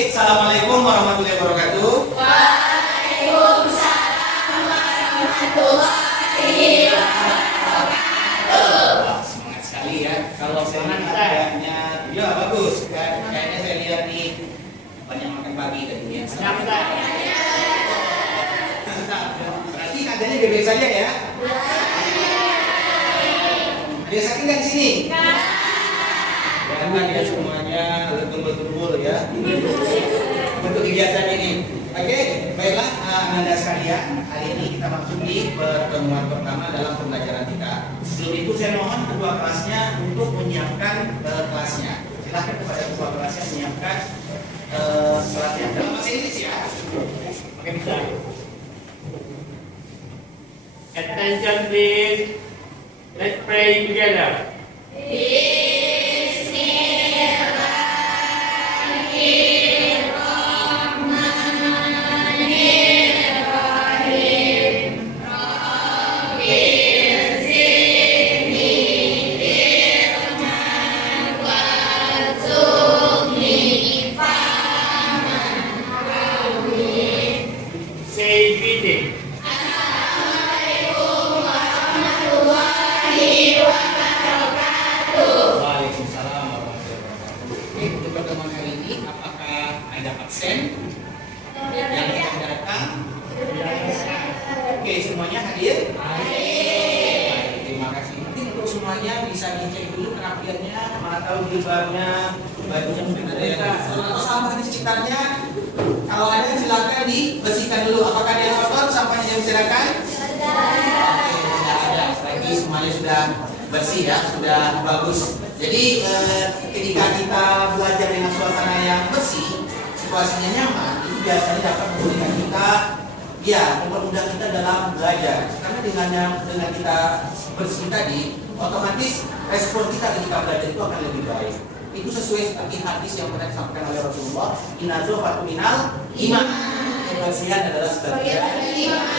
Oke, assalamualaikum warahmatullahi wabarakatuh. Waalaikumsalam warahmatullahi wabarakatuh. Wah, semangat sekali ya. Kalau semangat kayaknya, ya bagus. Kayaknya saya lihat nih banyak makan pagi tadi ya. Berarti keadaannya baik-baik saja ya. Ada yang sakit nggak di sini? Jangan ya semuanya betul-betul ya untuk kegiatan ini. Oke, baiklah Anda sekalian, hari ini kita masuk di pertemuan pertama dalam pembelajaran kita. Sebelum itu saya mohon ketua kelasnya untuk menyiapkan kelasnya. Silahkan kepada ketua kelasnya menyiapkan kelasnya dalam bahasa Inggris ya. Oke, bisa. Attention please. Let's pray together. Say greeting. Waalaikumsalam warahmatullahi wabarakatuh. Oke, untuk pertemuan hari ini apakah ada absen yang tidak datang? Oke, semuanya hadir? Baik, terima kasih. Mungkin untuk semuanya bisa dicek dulu kerapiannya, mana tahu jilbabnya, bajunya mungkin ada yang atau sampah di sekitarnya. Kalau ada silakan dibersihkan dulu. Apakah ada yang kotor? Sampahnya yang bersihkan? Oke, tidak ada. Lagi semuanya sudah bersih ya, sudah bagus. Jadi ketika kita belajar dengan suasana yang bersih, situasinya nyaman, itu biasanya dapat memudahkan kita, ya, mempermudah kita dalam belajar. Karena dengan kita bersih tadi, otomatis respon kita ketika belajar itu akan lebih baik. Itu sesuai seperti hadis yang pernah disampaikan oleh Rasulullah, Inna dzafatu minal iman. Kebersihan adalah sebagian iman.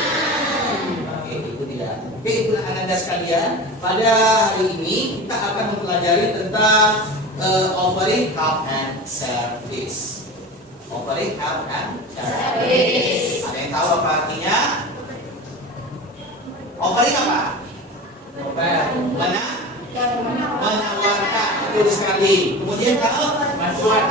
Oke, itu dia. Oke, ibu Anda sekalian, pada hari ini kita akan mempelajari tentang offering help and service. Offering help and service. Ada yang tahu apa artinya? Offering apa? Menawarkan, betul sekali. Kemudian kalau Bantuan.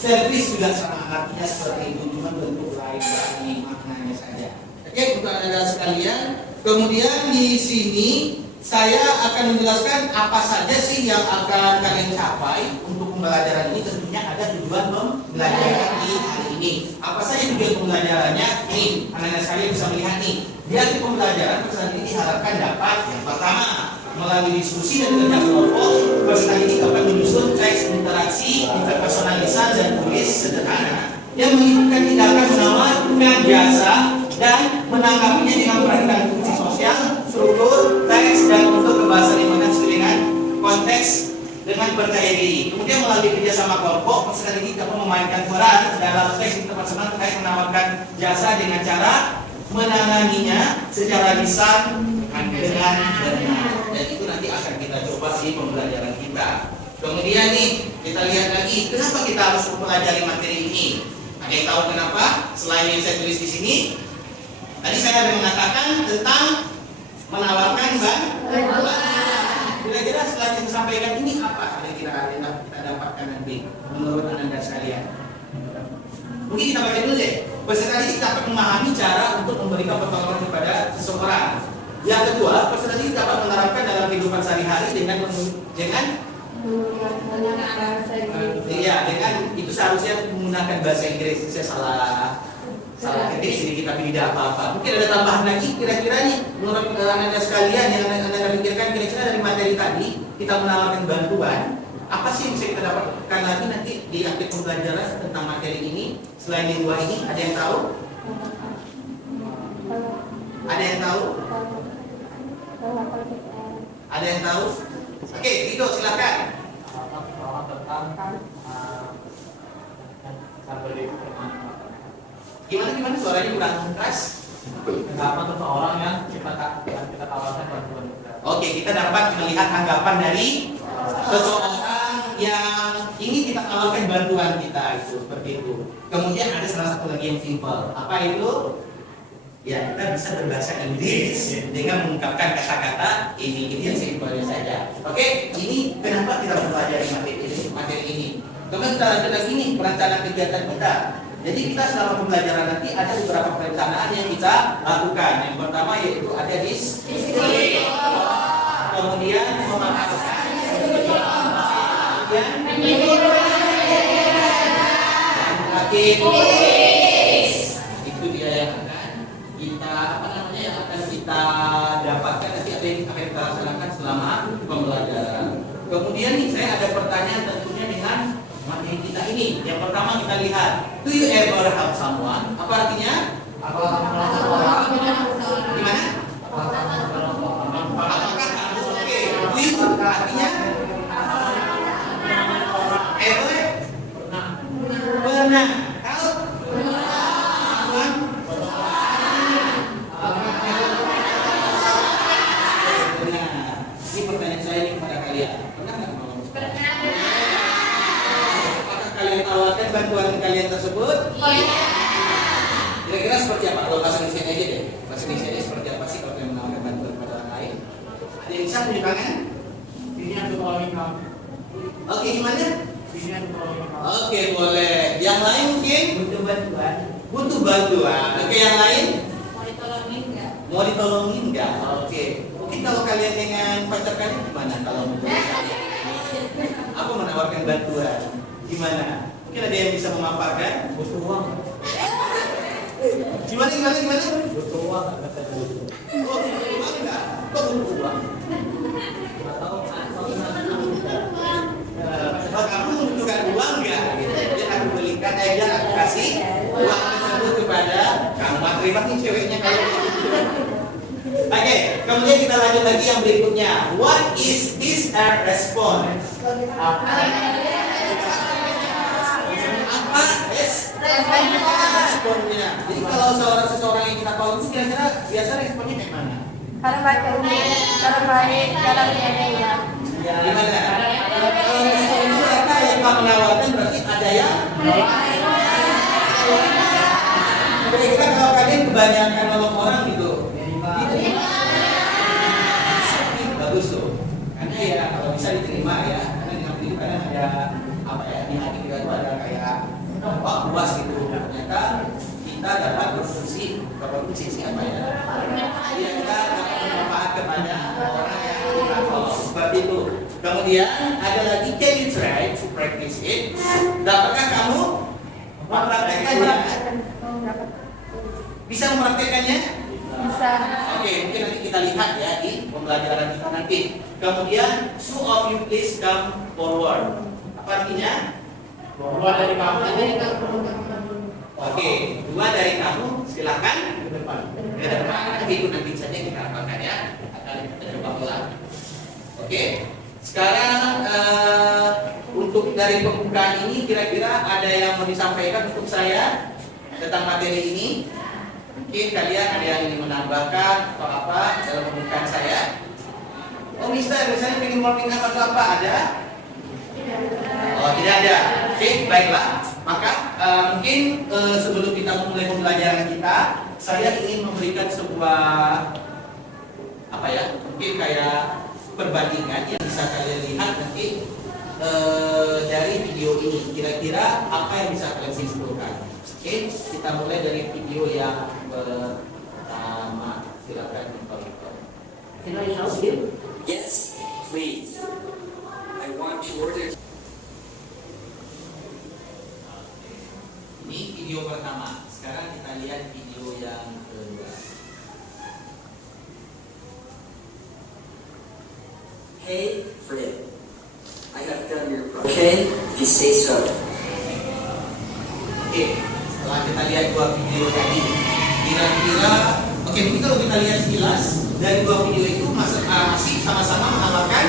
servis juga sama artinya seperti itu, cuma bentuk lain dari maknanya saja. Oke, untuk Anda sekalian, kemudian di sini saya akan menjelaskan apa saja sih yang akan kalian capai untuk pembelajaran ini. Tentunya ada tujuan pembelajaran di hari ini. Apa saja tujuan pembelajarannya? Nih, Anda sekalian bisa melihat nih. Di akhir pembelajaran peserta ini diharapkan dapat yang pertama, melalui diskusi dan kerja kelompok, peserta ini dapat menyusun teks interaksi, interpersonalisan dan tulis sederhana yang mengikutkan tindakan menawarkan jasa dan menanggapinya dengan memperhatikan fungsi sosial, struktur, teks, dan untuk kebahasaan lingkungan sesuai dengan konteks dengan percaya diri. Kemudian melalui kerjasama kelompok, peserta ini dapat memainkan peran dalam teks interpersonal terkait menawarkan jasa dengan cara menanganinya secara lisan dengan benar. Dan itu nanti akan kita coba di pembelajaran kita. Kemudian nih, kita lihat lagi kenapa kita harus mempelajari materi ini. Ada yang tahu kenapa? Selain yang saya tulis di sini, tadi saya ada mengatakan tentang menawarkan bantuan. Kira-kira setelah yang disampaikan ini apa kira-kira yang kita dapatkan nanti menurut Anda sekalian? Mungkin kita baca dulu deh. Peserta ini dapat memahami cara untuk memberikan pertolongan kepada seseorang. Yang kedua, peserta ini dapat menerapkan dalam kehidupan sehari-hari dengan itu seharusnya menggunakan bahasa Inggris. Saya salah ketik sini, kita tidak apa-apa. Mungkin ada tambahan lagi kira-kira nih menurut Anda sekalian yang Anda pikirkan kira-kira dari materi tadi kita menawarkan bantuan. Apa sih yang bisa kita dapatkan lagi nanti di akhir pembelajaran tentang materi ini selain yang dua ini? Ada yang tahu? Ada yang tahu? Ada yang tahu? Oke, Rido silakan. Gimana suaranya kurang keras? Tanggapan seseorang yang kita tawarkan bantuan. Oke, kita dapat melihat tanggapan dari seseorang ini kita tawarkan bantuan kita itu seperti itu. Kemudian ada salah satu lagi yang simple. Apa itu? Ya, kita bisa berbahasa Inggris dengan mengungkapkan kata-kata ini yang simpelnya saja. Oke, ini kenapa kita mempelajari materi ini? Kemudian kita lanjut lagi nih perencanaan kegiatan kita. Jadi kita selama pembelajaran nanti ada beberapa perencanaan yang kita lakukan. Yang pertama yaitu ada diskusi, kemudian memaparkan, kemudian itu dia yang akan kita yang akan kita dapatkan nanti ada yang akan kita laksanakan selama pembelajaran. Kemudian nih saya ada pertanyaan tentunya dengan materi kita ini. Yang pertama kita lihat, do you ever help someone? Apa artinya? Gimana? Apakah kamu oke? Do you artinya? Ever? Pernah. Help? Someone? Ini pertanyaan saya nih kepada kalian. Pernah nggak mau? Apakah kalian tawarkan bantuan kalian tersebut? Iya. Kira-kira seperti apa? Kalau bahasa Indonesia aja deh. Bahasa Indonesia ini seperti apa sih kalau kalian menawarkan bantuan kepada orang lain? Ada yang bisa tunjukkannya? Ini yang tolongin kamu. Oke, gimana? Ini yang tolongin kamu. Oke, boleh. Yang lain mungkin? Butuh bantuan. Butuh bantuan. Oke, yang lain? Mau ditolongin nggak? Mau ditolongin nggak? Oke. Mungkin kalau kalian dengan pacar kalian gimana kalau mau aku menawarkan bantuan? Gimana? Mungkin ada yang bisa memaparkan? Butuh uang. Gimana? Butuh uang. Oh, butuh uang nggak? Kok butuh uang? Kalau kamu membutuhkan uang nggak? Biar aku belikan, biar aku kasih uang tersebut kepada kamu. Terima nih ceweknya kalau gitu. Oke, kemudian kita lanjut lagi yang berikutnya. What is this response? Apa responnya? Jadi kalau seseorang yang kita tolong, kira-kira biasa responnya kayak mana? Kalau baca umum, kalau baik, kalau ya. Gimana? Kalau respon itu mereka yang menawarkan berarti ada yang kira-kira kalau kalian kebanyakan nolong orang gitu, bagus tuh. Karena ya kalau bisa diterima ya, karena dengan begitu kadang ada apa ya di hati kita itu ada kayak puas gitu. Ternyata kita dapat berfungsi apa ya? Iya, kita dapat bermanfaat kepada orang yang kita tolong. Seperti itu. Kemudian ada lagi, can you try to practice it? Dapatkah kamu mempraktekannya? Bisa mempraktekannya? Bisa. Oke, mungkin nanti kita lihat ya di pembelajaran kita nanti. Kemudian, two of you please come forward. Apa artinya? Dua dari kamu. Oke, dua dari kamu silakan Ke depan. ke depan. Itu nanti saja kita apakan ya. Akan kita coba ulang. Oke. Sekarang untuk dari pembukaan ini kira-kira ada yang mau disampaikan untuk saya tentang materi ini? Mungkin kalian ada yang ingin menambahkan atau apa dalam pembukaan saya? Oh, Mister, misalnya ingin warming up atau apa? Ada? Oh, tidak ada. Oke, baiklah. Maka mungkin sebelum kita memulai pembelajaran kita, saya ingin memberikan sebuah apa ya? Mungkin kayak perbandingan yang bisa kalian lihat nanti dari video ini. Kira-kira apa yang bisa kalian simpulkan? Oke, kita mulai dari video yang pertama. Silakan Pak. Can I help you? Yes, please. I want to order. Ini video pertama. Sekarang kita lihat video yang kedua. Hey, Fred. I have done your project. Okay, if you say so. Oke, setelah kita lihat dua video tadi, kira-kira, oke, mungkin kalau kita lihat sekilas dari dua video itu masih sama-sama menawarkan.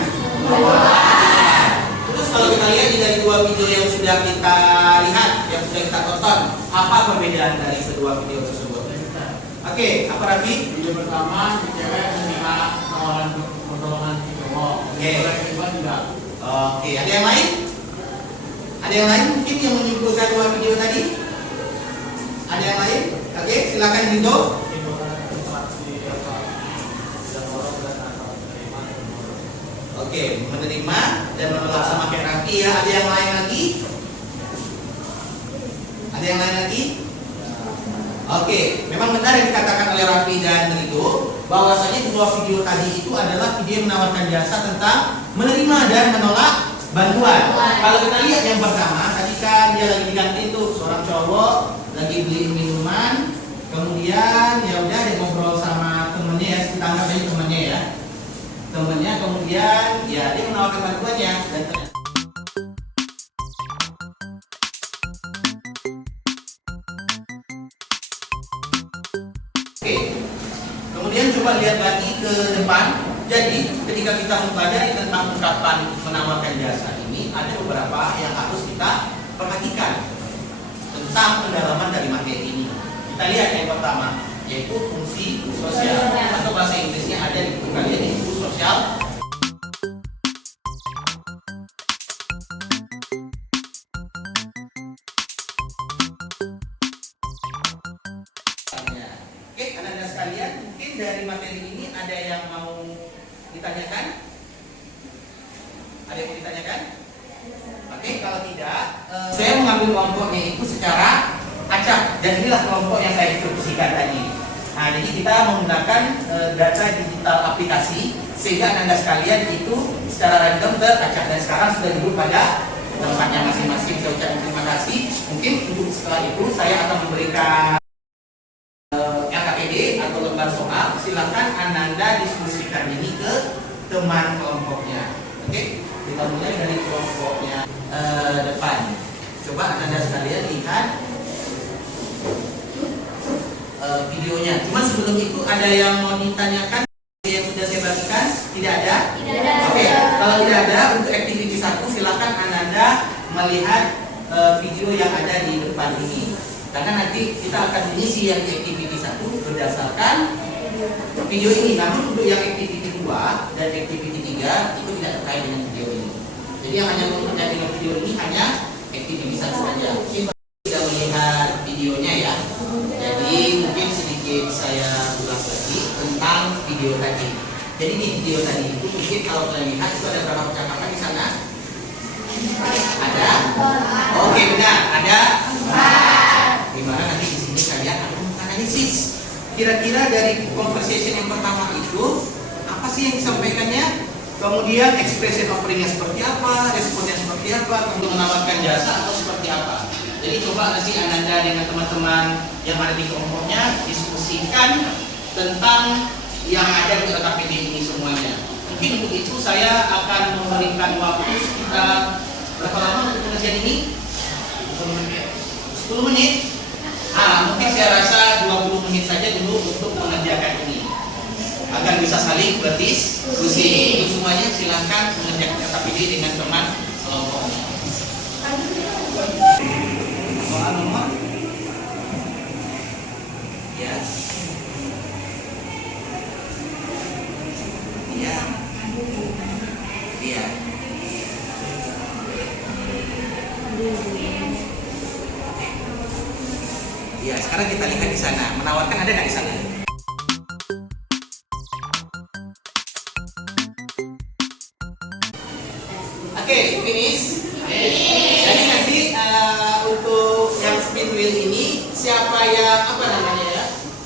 Terus kalau kita lihat dari dua video yang sudah kita lihat, yang sudah kita tonton, apa perbedaan dari kedua video tersebut? Oke, apa Raffi? Video pertama, cewek menerima tawaran pertolongan si cowok. Oke. Yang kedua tidak. Oke, ada yang lain? Ada yang lain mungkin yang menyimpulkan dua video tadi? Ada yang lain? Oke, silakan Dindo. Oke, menerima dan menolak sama kayak Raffi ya. Ada yang lain lagi? Ada yang lain lagi? Oke, memang benar yang dikatakan oleh Raffi dan Rido, bahwasanya dua video tadi itu adalah video yang menawarkan jasa tentang menerima dan menolak bantuan. Kalau kita lihat yang pertama, tadi kan dia lagi di kantin tuh, seorang cowok lagi beli minuman, kemudian ya udah dia ngobrol sama temennya ya, kita anggap aja temennya ya. Temennya kemudian ya dia menawarkan bantuannya dan ternyata oke. Kemudian coba lihat lagi ke depan. Jadi ketika kita mempelajari tentang ungkapan menawarkan jasa ini, ada beberapa yang harus kita perhatikan tentang pendalaman dari materi ini. Kita lihat yang pertama, yaitu fungsi sosial atau bahasa Inggrisnya ada di buku kalian, yaitu sosial. Oke, anak-anak sekalian, mungkin dari materi ini ada yang mau ditanyakan? Ada yang mau ditanyakan? Oke, kalau tidak, saya mengambil kelompoknya itu secara acak, dan inilah kelompok yang saya instruksikan tadi. Nah, jadi kita menggunakan data digital aplikasi sehingga anda sekalian itu secara random teracak, dan sekarang sudah duduk pada tempatnya masing-masing. Saya ucapkan terima kasih. Mungkin untuk setelah itu saya akan memberikan LKPD atau lembar soal. Silakan Ananda diskusikan ini ke teman kelompoknya. Oke, kita mulai dari kelompoknya depan. Coba Ananda sekalian lihat videonya. Cuman sebelum itu ada yang mau ditanyakan yang sudah saya bagikan? Tidak ada? Tidak ada. Oke, kalau tidak ada, untuk activity 1 silakan Ananda melihat video yang ada di depan ini. Karena nanti kita akan mengisi yang di activity 1 berdasarkan video ini. Namun untuk yang activity 2 dan activity 3 itu tidak terkait dengan video ini. Jadi yang hanya terkait dengan video ini hanya activity 1 saja. Kita tidak melihat videonya ya. Jadi mungkin sedikit saya ulas lagi tentang video tadi. Jadi di video tadi itu mungkin kalau kalian lihat itu ada berapa percakapan di sana? Ada? Oke, benar. Ada? Dimana nanti di sini kalian akan menganalisis. Kira-kira dari conversation yang pertama itu apa sih yang disampaikannya? Kemudian expression offeringnya seperti apa? Responnya seperti apa? Untuk menawarkan jasa atau seperti apa? Jadi coba nanti Ananda dengan teman-teman yang ada di kelompoknya diskusikan tentang yang ada di LKPD ini semuanya. Mungkin untuk itu saya akan memberikan waktu sekitar berapa lama untuk pengerjaan ini? 10 menit. Mungkin saya rasa 20 menit saja dulu untuk mengerjakan ini. Agar bisa saling berdiskusi. Untuk semuanya silahkan mengerjakan LKPD dengan teman kelompoknya. Soal nomor ya. Iya. Iya. Iya, sekarang kita lihat di sana. Menawarkan ada nggak di sana? Oke, finish. Jadi nanti untuk yang spin wheel ini siapa yang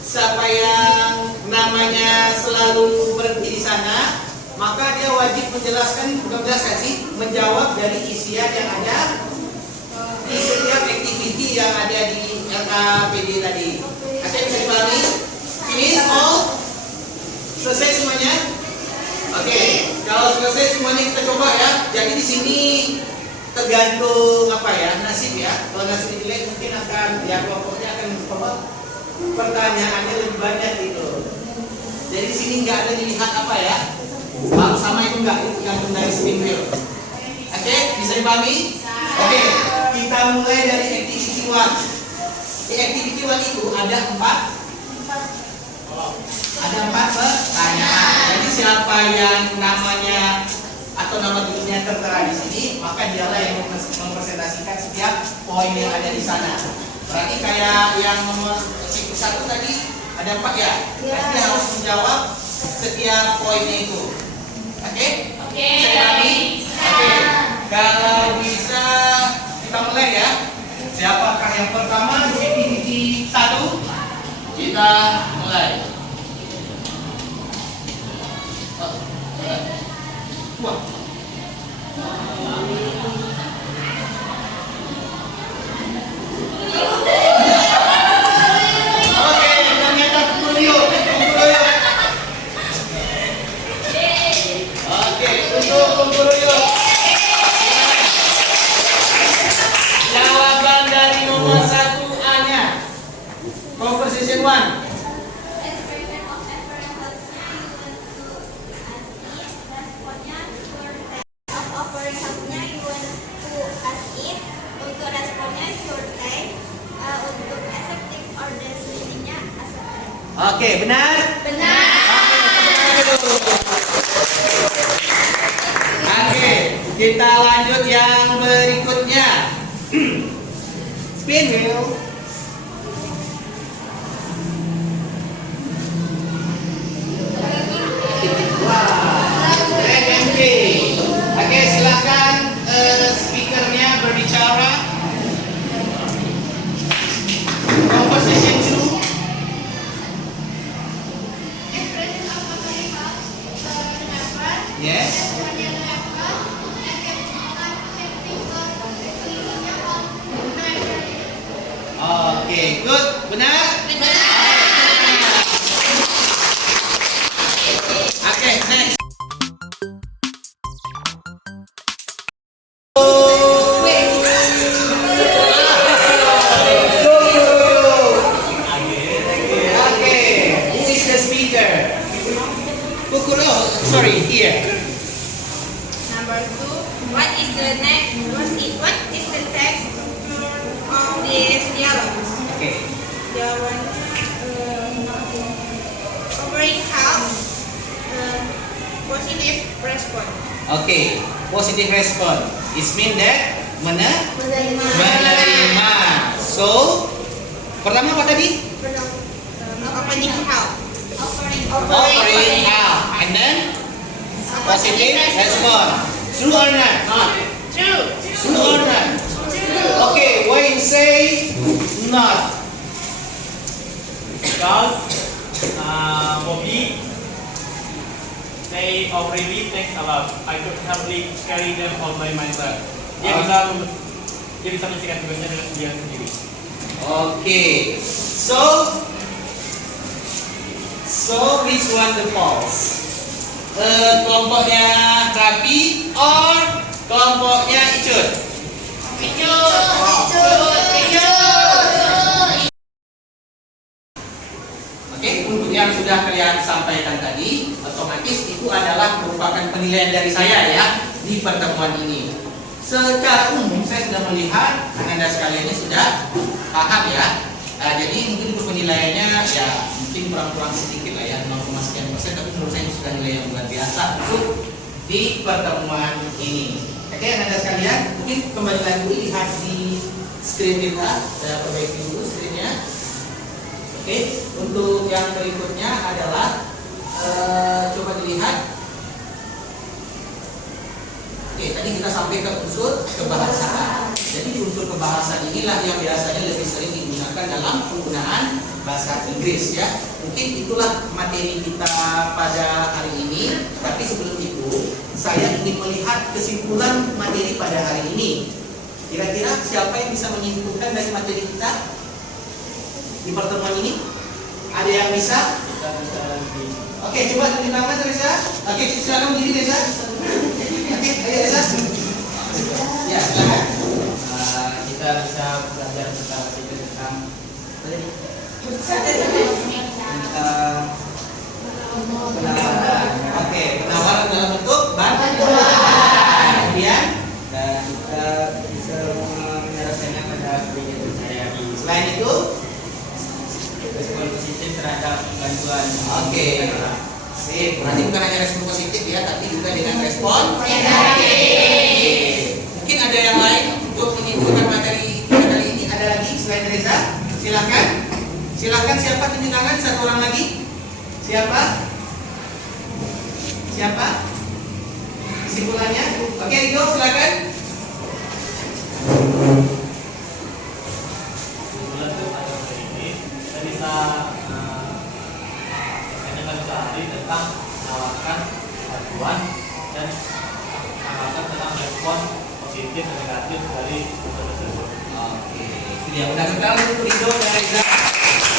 siapa yang namanya selalu berhenti di sana, maka dia wajib menjelaskan, menjawab dari isian yang ada di setiap activity yang ada di LKPD tadi. Oke, bisa dipahami? Finish all? Selesai semuanya? Oke, kalau selesai semuanya kita coba ya. Jadi di sini tergantung nasib ya. Kalau nasib jelek mungkin akan kelompoknya akan mencoba pertanyaannya lebih banyak gitu. Jadi di sini nggak ada dilihat sama itu nggak, itu tergantung dari spin wheel. Oke, bisa dipahami? Oke, kita mulai dari activity 1. Di activity 1 itu ada 4 pertanyaan. Jadi siapa yang namanya atau atau nama dulunya tertera di sini, maka dialah yang mempresentasikan setiap poin yang ada di sana. Berarti kayak yang nomor siklus 1 tadi ada 4 ya. Nanti harus menjawab setiap poinnya itu. Oke? Saya ulangi. Oke. Kalau bisa kita mulai ya. Siapakah yang pertama di activity 1? Kita mulai. Wah. Oke, ternyata kumpul. Oke, untuk kumpul. Jawaban dari nomor 1A-nya. Composition 1. Oke, benar? Oke, kita lanjut yang berikutnya. Spin wheel. Oke, silakan speakernya berbicara. Composition 2. Yes. Oke, good. Benar? Oke, next. Sorry, here. Number 2. What is the text of this dialogue? Okay. Offering help. Positive response. Okay. Positive response. It means that menerima. So, pertama apa tadi? Offering help. Offering help. And then positive response. True or not? True. True or not? Okay, why you say not? Because Bobby they already thanks a lot. I could hardly carry them all by myself. Dia bisa menyelesaikan tugasnya dengan dia sendiri. Okay, so which one the false? Kelompoknya Raffi or kelompoknya Icut? Oke, untuk yang sudah kalian sampaikan tadi, otomatis itu adalah merupakan penilaian dari saya ya di pertemuan ini. Secara umum saya sudah melihat Anda sekalian ini sudah paham ya. Jadi mungkin untuk penilaiannya ya mungkin kurang sedikit lah ya 0,sekian persen, tapi menurut saya itu sudah nilai yang luar biasa untuk di pertemuan ini. Oke, Anda sekalian mungkin kembali lagi lihat di screen kita, saya perbaiki dulu screennya. Oke, untuk yang berikutnya adalah coba dilihat. Oke, tadi kita sampai ke unsur kebahasaan. Jadi unsur kebahasaan inilah yang biasanya lebih sering digunakan dalam penggunaan bahasa Inggris ya. Mungkin itulah materi kita pada hari ini. Tapi sebelum itu, saya ingin melihat kesimpulan materi pada hari ini. Kira-kira siapa yang bisa menyimpulkan dari materi kita di pertemuan ini? Ada yang bisa? Oke, coba tunjuk tangan Reza. Oke, silakan berdiri Reza. Oke, ayo Reza. Ya, silakan. Kita bisa belajar tentang Penawaran. Oke, penawaran dalam bentuk bantuan. Kemudian dan kita bisa menyelesaikannya pada kegiatan saya. selain itu, Respon positif terhadap bantuan. oke. Sip. Berarti bukan hanya respon positif ya, tapi juga dengan respon negatif. Mungkin ada yang lain untuk menyimpulkan materi kita kali ini. Ada lagi selain Reza? Silakan. Silakan, siapa tunjuk tangan? Satu orang lagi. Siapa? Siapa? Kesimpulannya? Oke, Rido silakan. Kesimpulan itu pada hari ini kita bisa menyampaikan sehari tentang menawarkan bantuan dan menawarkan tentang respon positif dan negatif dari usaha tersebut. Oke, ya udah kenal untuk Rido dan Reza.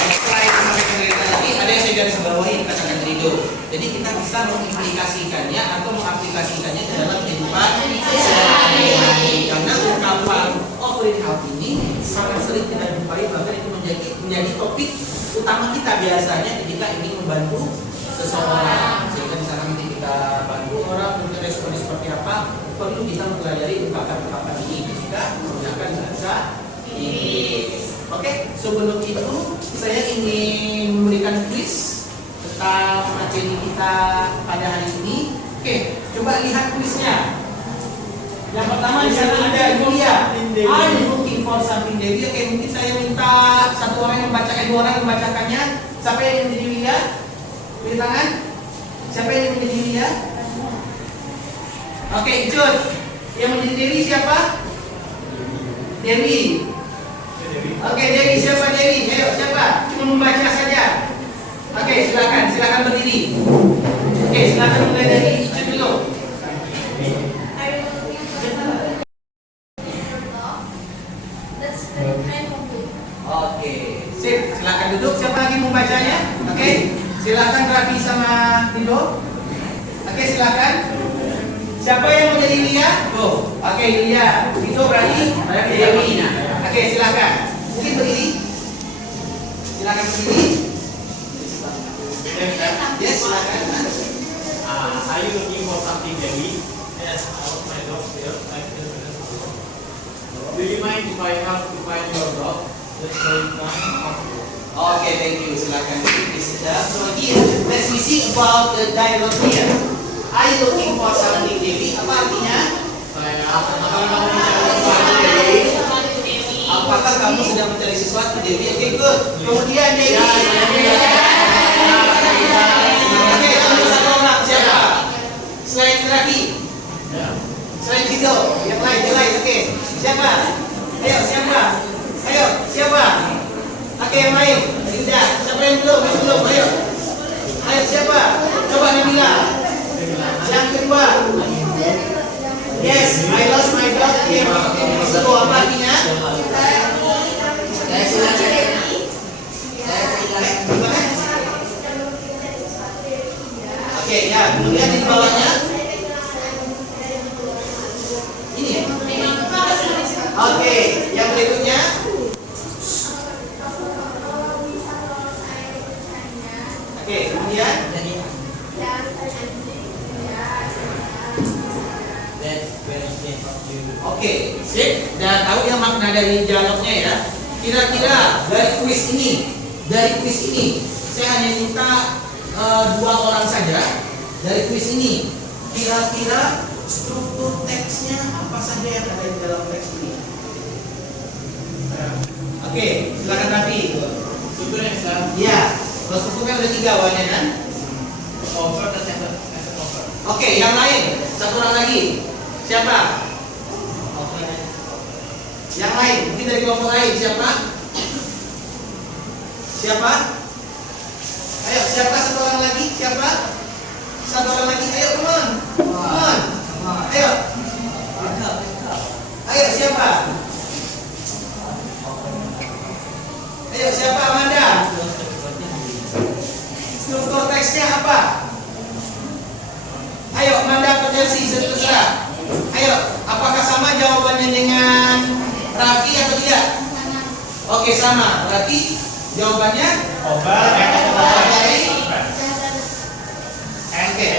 Setelah itu sampai ke Reza lagi, ada yang saya garis bawahi katakan Rido. Jadi kita bisa mengimplikasikannya atau mengaplikasikannya ke dalam kehidupan sehari-hari. Karena ungkapan offering help ini sangat sering kita jumpai, bahkan itu menjadi topik utama kita biasanya ketika ingin membantu seseorang. Sehingga misalnya nanti kita bantu orang, kemudian responnya seperti apa, perlu kita mempelajari ungkapan-ungkapan ini ketika menggunakan bahasa Inggris. Oke, sebelum itu saya ingin memberikan quiz tentang materi kita pada hari ini. Oke, coba lihat kuisnya. Yang pertama di sana ada Yulia. Are you looking for something, Dewi? Oke, mungkin saya minta satu orang yang membacakan, dua orang yang membacakannya. Siapa yang menjadi Yulia? Beri tangan. Siapa yang menjadi Yulia? Oke, Cut. Yang menjadi Dewi siapa? Dewi. Oke, Dewi, siapa Dewi? Ayo, siapa? Cuma membaca saja. Oke, silakan berdiri. Oke, silakan mulai dari Icun dulu. Oke, sip. Silakan duduk. Siapa lagi membacanya? Oke, silakan Raffi sama Dindo. Oke, silakan. Siapa yang menjadi Yulia? Go. Oke, Yulia. Dindo berani? Dewi. Oke, silakan. Mungkin berdiri. Silakan berdiri. Yes, silakan. Are you looking for something, Dewi? Yes, I want my dog here. Do you mind if I help to find your dog? That's very kind. Okay, thank you. Silakan sit down. So here, let's see about the dialogue here. Are you looking for something, Dewi? Apa artinya? Apakah kamu sedang mencari sesuatu, Dewi? Oke, good. Kemudian Dewi. Oke, lalu satu orang siapa? Selain Raffi. Selain Dido, yang lain. Oke, siapa? Ayo, siapa? Oke, yang lain. Tidak. Siapa yang belum? Ayo, siapa? Coba Nabila. Yang kedua. Yes, I lost my dog. So, apa artinya? Oke, ya. Kemudian di bawahnya. Ini ya. Oke, yang berikutnya. Oke, kemudian. Oke, sip. Udah tahu ya makna dari dialognya ya. Kira-kira dari kuis ini, saya hanya minta dua orang saja dari kuis ini. Kira-kira struktur teksnya apa saja yang ada di dalam teks ini? Oke, silakan Raffi. Strukturnya bisa Iya, kalau strukturnya ada 3 awalnya kan? over dan center over. Oke, yang lain, satu orang lagi. Siapa? Yang lain, mungkin dari kelompok lain. Siapa? Ayo, siapa satu orang lagi? Siapa? Satu orang lagi. Ayo, come on. Ayo. Ayo, siapa? Ayo, siapa? Amanda. Struktur teksnya apa? Ayo, Amanda atau Chelsea, terserah. Ayo, apakah sama jawabannya dengan Raffi atau tidak? Oke, sama. Berarti jawabannya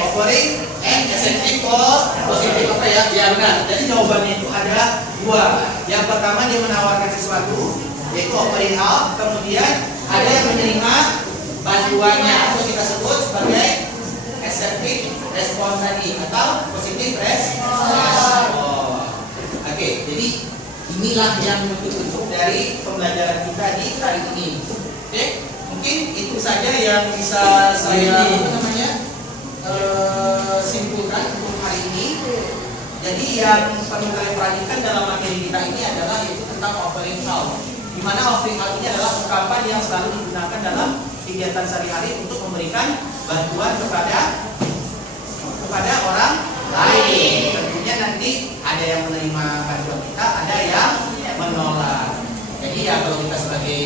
offering and incentive for positive apa ya? Ya benar. Jadi jawabannya itu ada 2. Yang pertama dia menawarkan sesuatu, yaitu offering help. Kemudian ada yang menerima bantuannya atau kita sebut sebagai accepting respon tadi atau positive respon. Oke, jadi inilah yang bentuk-bentuk dari pembelajaran kita di hari ini. Oke, mungkin itu saja yang bisa saya simpulkan untuk hari ini. Jadi yang perlu kalian perhatikan dalam materi kita ini adalah yaitu tentang offering out. Di mana offering out ini adalah ungkapan yang selalu digunakan dalam kegiatan sehari-hari untuk memberikan bantuan kepada orang lain. Tentunya nanti ada yang menerima bantuan kita, ada yang menolak. Jadi ya kalau kita sebagai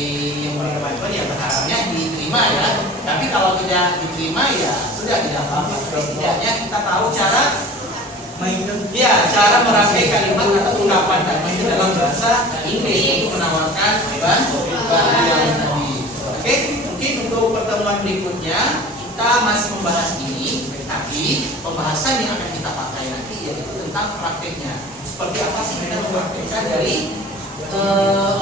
yang menerima bantuan ya berharapnya diterima ya. Tapi kalau tidak diterima ya sudah tidak apa-apa. Setidaknya kita tahu cara merangkai kalimat atau ungkapan tadi itu dalam bahasa Inggris untuk menawarkan bantuan tadi. Oke, mungkin untuk pertemuan berikutnya kita masih membahas ini, tapi pembahasan yang akan kita pakai nanti yaitu tentang prakteknya. Seperti apa sih kita mempraktekkan dari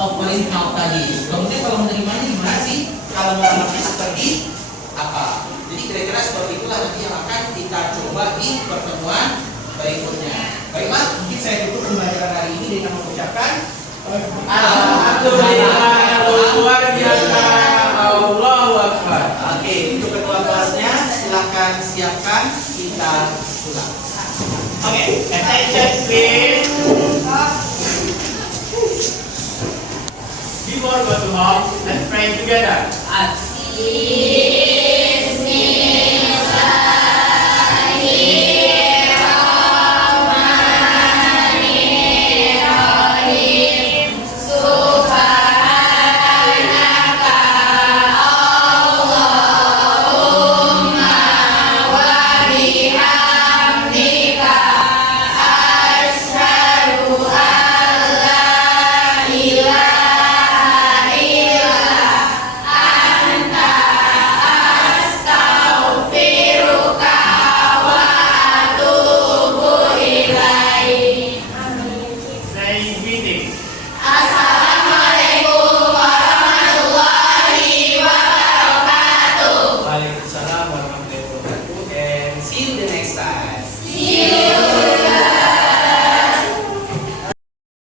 offering out tadi? Kemudian kalau menerimanya gimana sih? Kalau menolaknya seperti apa? Jadi kira-kira seperti itulah nanti yang akan kita coba di pertemuan berikutnya. Baiklah, mungkin saya tutup pembelajaran hari ini dengan mengucapkan Alhamdulillah, luar biasa, Allahu Akbar. Oke, untuk kedua kelasnya silakan siapkan, kita ulang. Okay, attention please. Before we go to home, let's pray together. Saying greetings. Waalaikumsalam warahmatullahi wabarakatuh, and see you the next time.